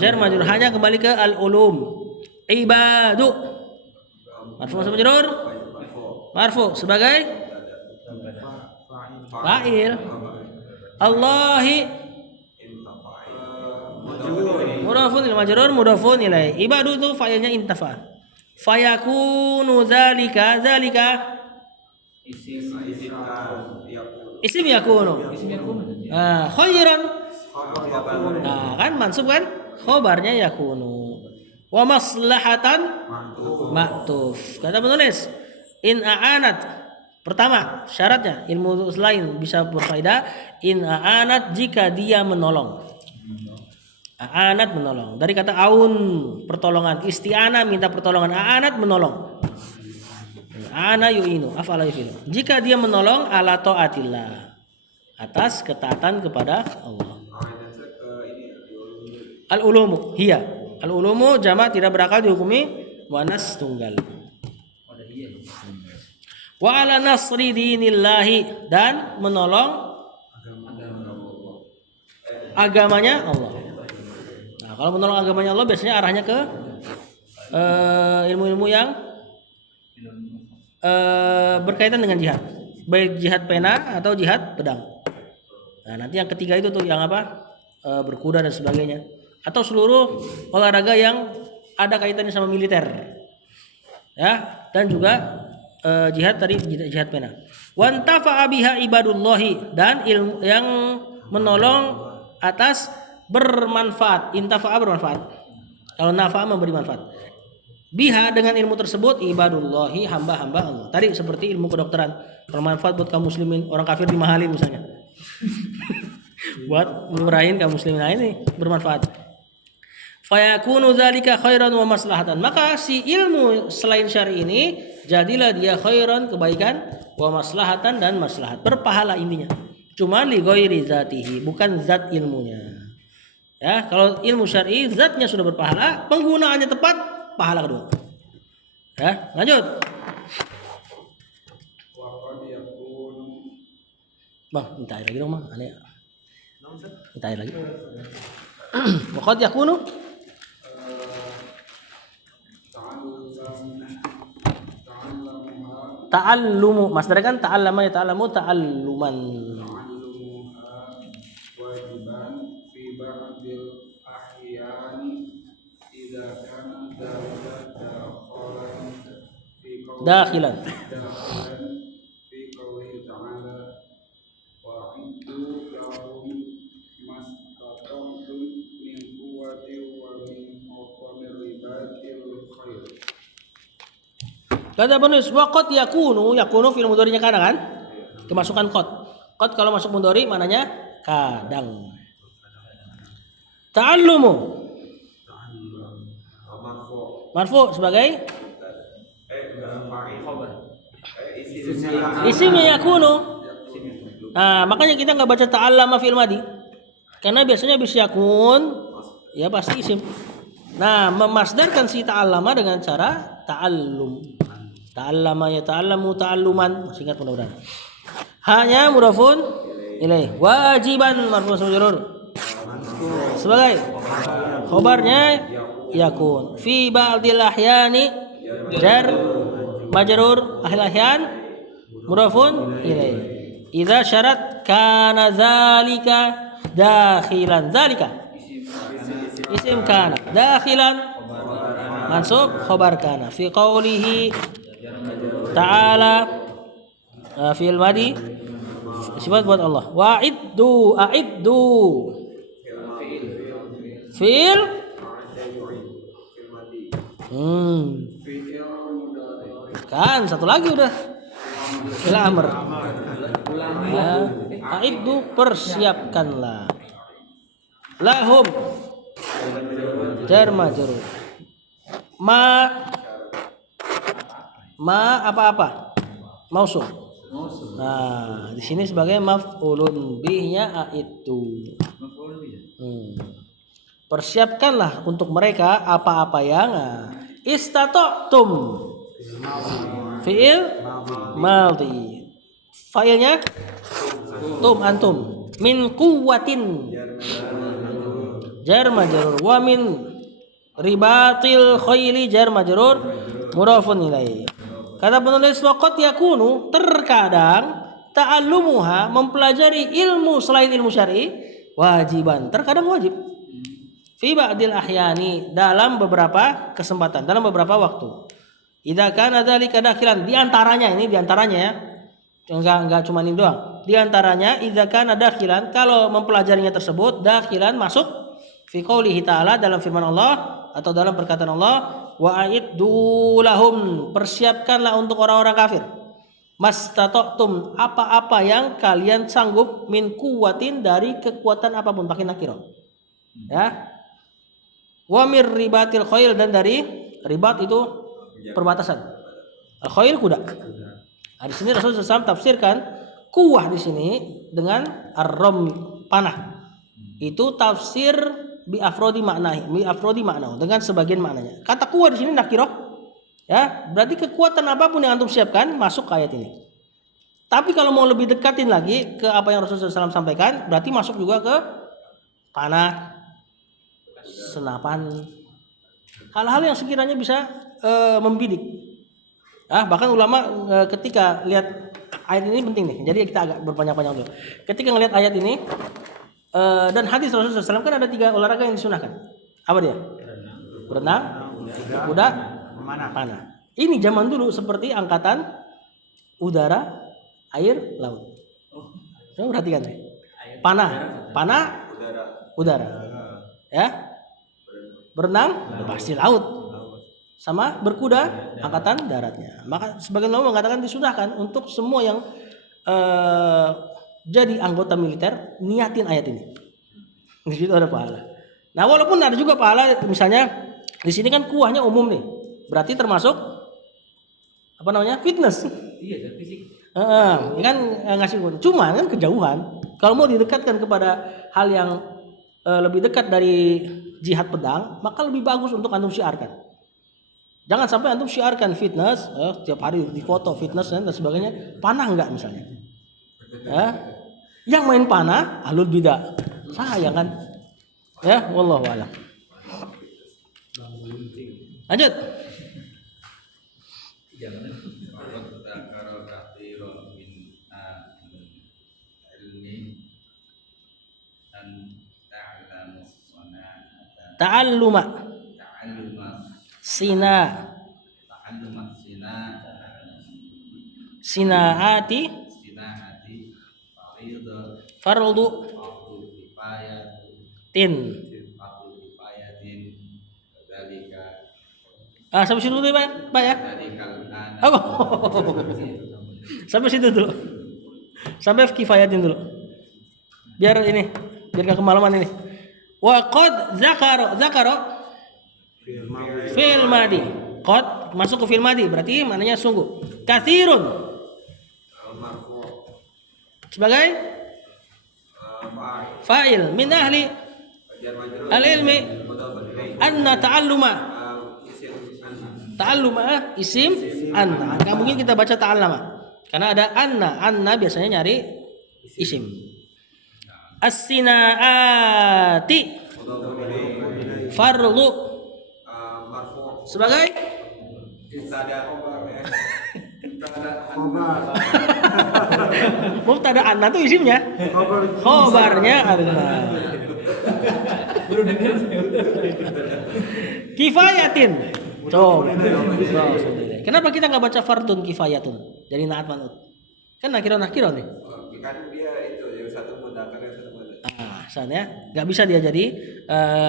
jar majrur, hanya kembali ke al-ulum. Ibadu marfu sama majrur marfu sebagai fa'il. Allahi mudhafun ilaih majrur mudhafun ilaih. Ibadu itu fa'ilnya intafa. Fayakunu zalika isim yakunu. Khairan. Nah, kan mansub kan? Khobarnya yakunu. Wa maslahatan maktuf. Kata penulis, in a'anat. Pertama, syaratnya ilmu lain bisa berfaedah. In a'anat, jika dia menolong. A'anat menolong. Dari kata aun, pertolongan. Isti'ana minta pertolongan. A'anat menolong. A'ana yu'inu, af'ala yufilu. Jika dia menolong ala ta'atillah, atas ketaatan kepada Allah. Al-ulumu hiya. Al-ulumu jamak tidak berakal dihukumi muannas tunggal. Wa ala nasri dinillahi, dan menolong agamanya Allah. Nah, kalau menolong agamanya Allah biasanya arahnya ke ilmu-ilmu yang berkaitan dengan jihad, baik jihad pena atau jihad pedang. Nah, nanti yang ketiga itu tuh yang apa? Berkuda dan sebagainya, atau seluruh olahraga yang ada kaitannya sama militer, ya, dan juga jihad tadi, jihad pena. Wantafa'a biha ibadullahi, dan ilmu yang menolong atas bermanfaat. Intafa'a bermanfaat. Kalau nafa'a memberi manfaat. Biha dengan ilmu tersebut ibadullahi, hamba-hamba Allah. Tadi seperti ilmu kedokteran, bermanfaat buat kaum muslimin, orang kafir dimahalin misalnya. Buat murahin kaum muslimin, nah ini bermanfaat. Fayakunu dzalika khairan wa maslahatan. Maka si ilmu selain syar'i ini jadilah dia khairan, kebaikan, wa maslahatan, dan maslahat. Berpahala intinya. Cuma li ghairi zatihi, bukan zat ilmunya. Ya, kalau ilmu syar'i zatnya sudah berpahala, penggunaannya tepat, pahala kedua. Ya, lanjut. Bang, minta air lagi dong, Bang. Aneh. Minta air lagi. Waqad yakunu ta'allumu. Masdar kan ta'allama ya ta'allamu ta'alluman. Dakhilan. Kata penulis waqad yakunu fil mudhari'nya kadang kan? Kemasukan qad. Qad kalau masuk mudhari maknanya kadang. Ta'allumu marfu sebagai isimnya yakunu. Nah, makanya kita nggak baca ta'allama fi'il madi. Karena biasanya bis yakun ya pasti isim. Nah, memasdarkan si ta'allama dengan cara ta'allum. Ta'allama ya ta'allamu ta'alluman. Masih ingat mudah-mudahan. Hanya mudhafun ilaih. Wajiban marfu majrur. Sebagai khobarnya yakun. Fi ba'dil ahyani jar majrur akhil ahyan mudhafun ilaih. Idza syarat kana zalika dakhilan. Zalika isim kana dakhilan mansub khabar kana fi qaulihi ta'ala fi'il madi sifat buat Allah. Wa'iddu a'iddu fi'il kan satu lagi udah fi'il amr. A'iddu persiapkanlah. Lahum jar majrur. Ma apa-apa? Mausul. Nah, di sini sebagai maf'ulun bihnya a'iddu. Persiapkanlah untuk mereka apa-apa yang istata'tum. Fi'il madhi. Fa'ilnya tum antum. Min quwwatin jar majrur wa min ribatil khayli jar majrur mudhafun ilaih. Kata penulis waqat yakunu terkadang ta'allumuha mempelajari ilmu selain ilmu syar'i wajiban, terkadang wajib. Fi ba'dil ahyani dalam beberapa kesempatan, dalam beberapa waktu. Idza kana dzalika dakhilan, di antaranya ya. Enggak cuma ini doang. Di antaranya idza kana dakhilan, kalau mempelajarinya tersebut dakhilan masuk fi qoulihi ta'ala dalam firman Allah atau dalam perkataan Allah, wa a'iddu lahum, persiapkanlah untuk orang-orang kafir. Mastata'tum, apa-apa yang kalian sanggup, min kuwatin, dari kekuatan apapun, pakai nakirah. Ya. Wa mir ribatil khayl, dan dari ribat itu perbatasan. Al-khayl kuda. Nah, di sini Rasulullah SAW tafsirkan kuwah di sini dengan ar-ram, panah. Itu tafsir bi afrodi makna dengan sebagian maknanya. Kata kuwah di sini nakirah, ya, berarti kekuatan apapun yang antum siapkan masuk ke ayat ini. Tapi kalau mau lebih dekatin lagi ke apa yang Rasulullah SAW sampaikan, berarti masuk juga ke panah, senapan, hal-hal yang sekiranya bisa membidik. Bahkan ulama ketika lihat ayat ini penting nih, jadi kita agak berpanjang-panjang dulu. Ketika ngelihat ayat ini. Dan hadis Rasulullah SAW kan ada 3 olahraga yang disunahkan. Apa dia? Berenang, kuda, panah. Ini zaman dulu seperti angkatan udara, air, laut. Coba perhatikan nih. Panah, udara. Ya. Berenang, pasti laut. Sama berkuda, angkatan daratnya. Maka sebagian ulama mengatakan disunahkan untuk semua yang jadi anggota militer, niatin ayat ini. Di situ ada pahala. Nah, walaupun ada juga pahala, misalnya di sini kan kuahnya umum nih, berarti termasuk apa namanya, fitness. Iya, fisik. Kan ngasih kuah. Cuma kan kejauhan. Kalau mau didekatkan kepada hal yang lebih dekat dari jihad pedang, maka lebih bagus untuk antum syiarkan. Jangan sampai antum syiarkan fitness, tiap hari di foto fitness dan sebagainya, panah enggak misalnya. Yang main panah ahlul bidah, sayang kan? Ya, wallahu a'lam. Lanjut. Ta'alluma sinaati fardu tin. Sampai situ dulu Pak ya. Sampai situ dulu. Sampai kifayatin dulu. Biar gak kemalaman ini. Wa qad zakara fil madi. Qad masuk ke fil madi, berarti maknanya sungguh. Katsirun sebagai fa'il min ahli al-ilmi anna ta'alluma isim anna. Enggak mungkin kita baca ta'allama karena ada anna biasanya nyari isim. As-sinaati fardu sebagai mubtada anna itu isimnya, khobarnya anna. Kifayatin Coba. Kenapa kita nggak baca fardun kifayatun? Jadi naat manut. Kan nakiro nih. Kan dia itu yang satu mudzakkar yang satu muannas. Sana nggak bisa dia jadi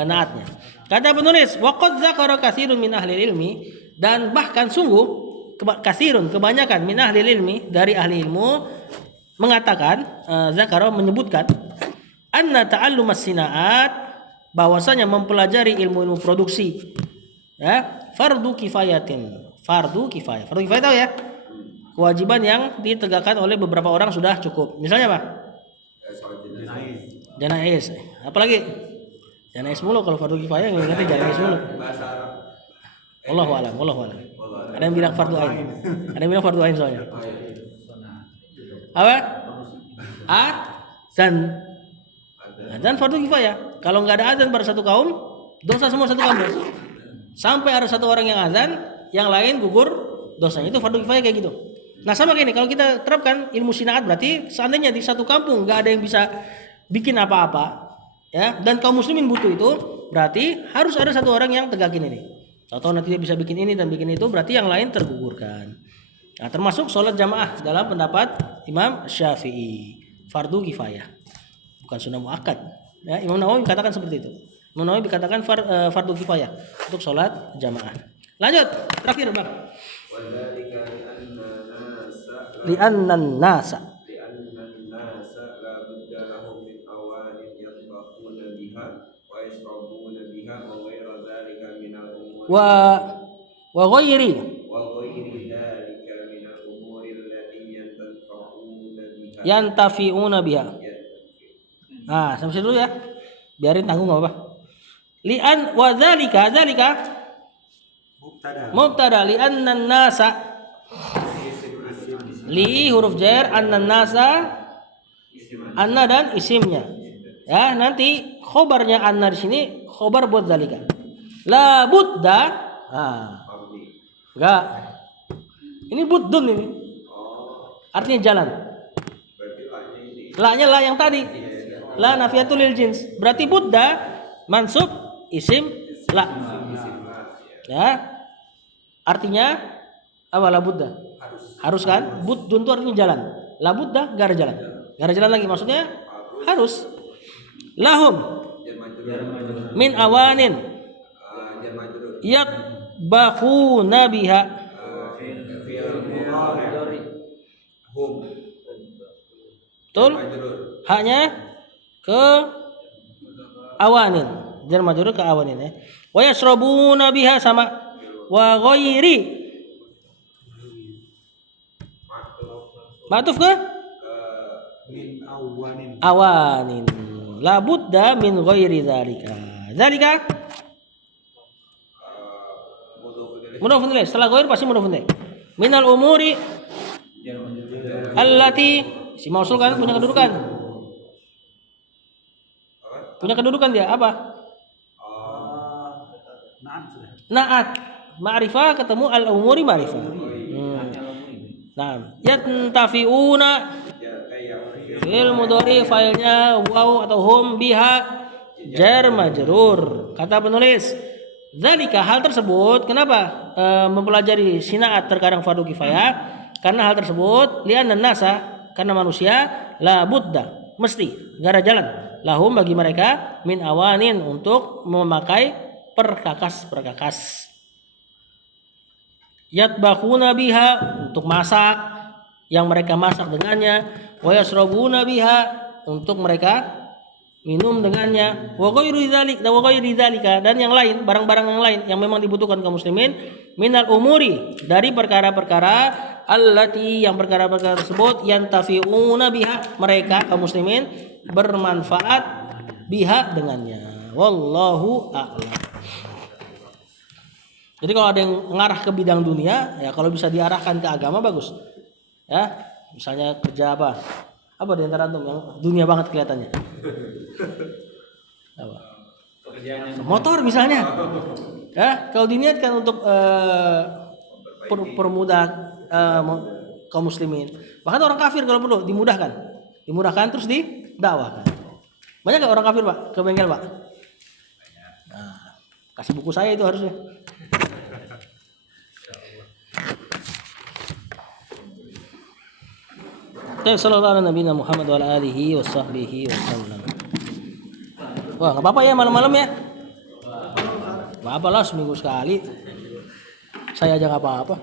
naatnya. Kata penulis, waqad dzakara katsirun min ahli ilmi, dan bahkan sungguh katsirun kebanyakan min ahli ilmi dari ahli ilmu mengatakan zakara menyebutkan anna ta'allumas sinaat bahwasanya mempelajari ilmu-ilmu produksi ya fardu kifayatin. Fardu kifayah tahu ya? Kewajiban yang ditegakkan oleh beberapa orang sudah cukup. Misalnya apa? Janais. Apalagi? Janais mulu kalau fardu kifayah ngingetnya janais mulu. Bahasa Arab. Wallahu a'lam. Ada yang bilang fardu ain. Ada yang bilang fardu ain soalnya. Apa? Azan. Azan fardu kifayah. Kalau nggak ada azan pada satu kaum, dosa semua satu kaum. Sampai ada satu orang yang azan, yang lain gugur dosanya. Itu fardu kifayah kayak gitu. Nah sama kayak ini, kalau kita terapkan ilmu sinaat berarti seandainya di satu kampung nggak ada yang bisa bikin apa-apa, ya, dan kaum muslimin butuh itu, berarti harus ada satu orang yang tegakin ini. Atau nanti dia bisa bikin ini dan bikin itu, berarti yang lain tergugurkan. Nah, termasuk sholat jamaah dalam pendapat Imam Syafi'i, fardu kifayah, bukan sunnah muakkad. Ya, Imam Nawawi katakan seperti itu. Imam Nawawi dikatakan fardu kifayah untuk sholat jamaah. Lanjut, terakhir bang. Li'annan nasa la budda lahum min awanin yatbaquna biha wa yashrabuna biha wa ghayra dhalika min al-umur wa ghairi dhalika min al-umuri allati yantafi'una biha. Nah, sampai situ dulu ya. Biarin tanggung enggak apa-apa. Li'an wa dzalika mubtada li'annan nasa li huruf jar annan nasa anna dan isimnya. Ya, nanti khobarnya anna di sini khobar buat zalika. La budda. Enggak. Ini buddun ini. Artinya jalan. La-nya la yang tadi. La nafiyatul lil jins. Berarti budda mansub isim la. Ya. Artinya apa la budda? Harus kan? Buddun itu artinya jalan. La budda gak ada jalan. Gak ada jalan lagi, maksudnya harus. Lahum min awanin yatbaquna biha. Betul? Hanya ke awanin. Jar majrur ke awanin ya. Wa yashrabuna biha sama wa ghairi. Ma'tuf ke? Min awanin. Awanin. La budda min ghairi dzalika. Dzalika mudhafun ilaih. Setelah ghair pasti mudhafun ilaih. Minal umuri allati si mausul kan punya kedudukan. Punya kedudukan dia apa? Naat. Ma'rifah ketemu al-umuri ma'rifah. Nah, yantafi'una fil mudhari failnya waw atau hum biha jar majrur. Kata penulis, zalika hal tersebut kenapa mempelajari sinaat terkadang fardu kifayah? Karena hal tersebut li'annan nasa karena manusia la budda mesti enggak ada jalan lahum bagi mereka min awanin untuk memakai perkakas. Yatbaquna biha untuk masak yang mereka masak dengannya, wa yashrabuna biha untuk mereka minum dengannya, wa ghairu dzalika dan yang lain, barang-barang yang lain yang memang dibutuhkan kaum muslimin minal umuri dari perkara-perkara allati yang perkara-perkara tersebut yantafi'una biha mereka kaum muslimin bermanfaat biha dengannya. Wallahu a'lam. Jadi kalau ada yang mengarah ke bidang dunia, ya kalau bisa diarahkan ke agama bagus. Ya, misalnya kerja apa? Apa di antara antum yang dunia banget kelihatannya? Apa? Motor misalnya. Ya, kalau diniatkan untuk permudah kaum muslimin. Bahkan orang kafir kalau perlu dimudahkan terus didakwahkan. Banyak nggak orang kafir Pak ke bengkel Pak? Nah, kasih buku saya itu harusnya. Sallallahu alaihi Nabi Muhammad wa ala alihi wa sahbihi wasallam. Wah, nggak apa-apa ya malam-malam ya. Nggak apa lah seminggu sekali. Saya aja nggak apa-apa.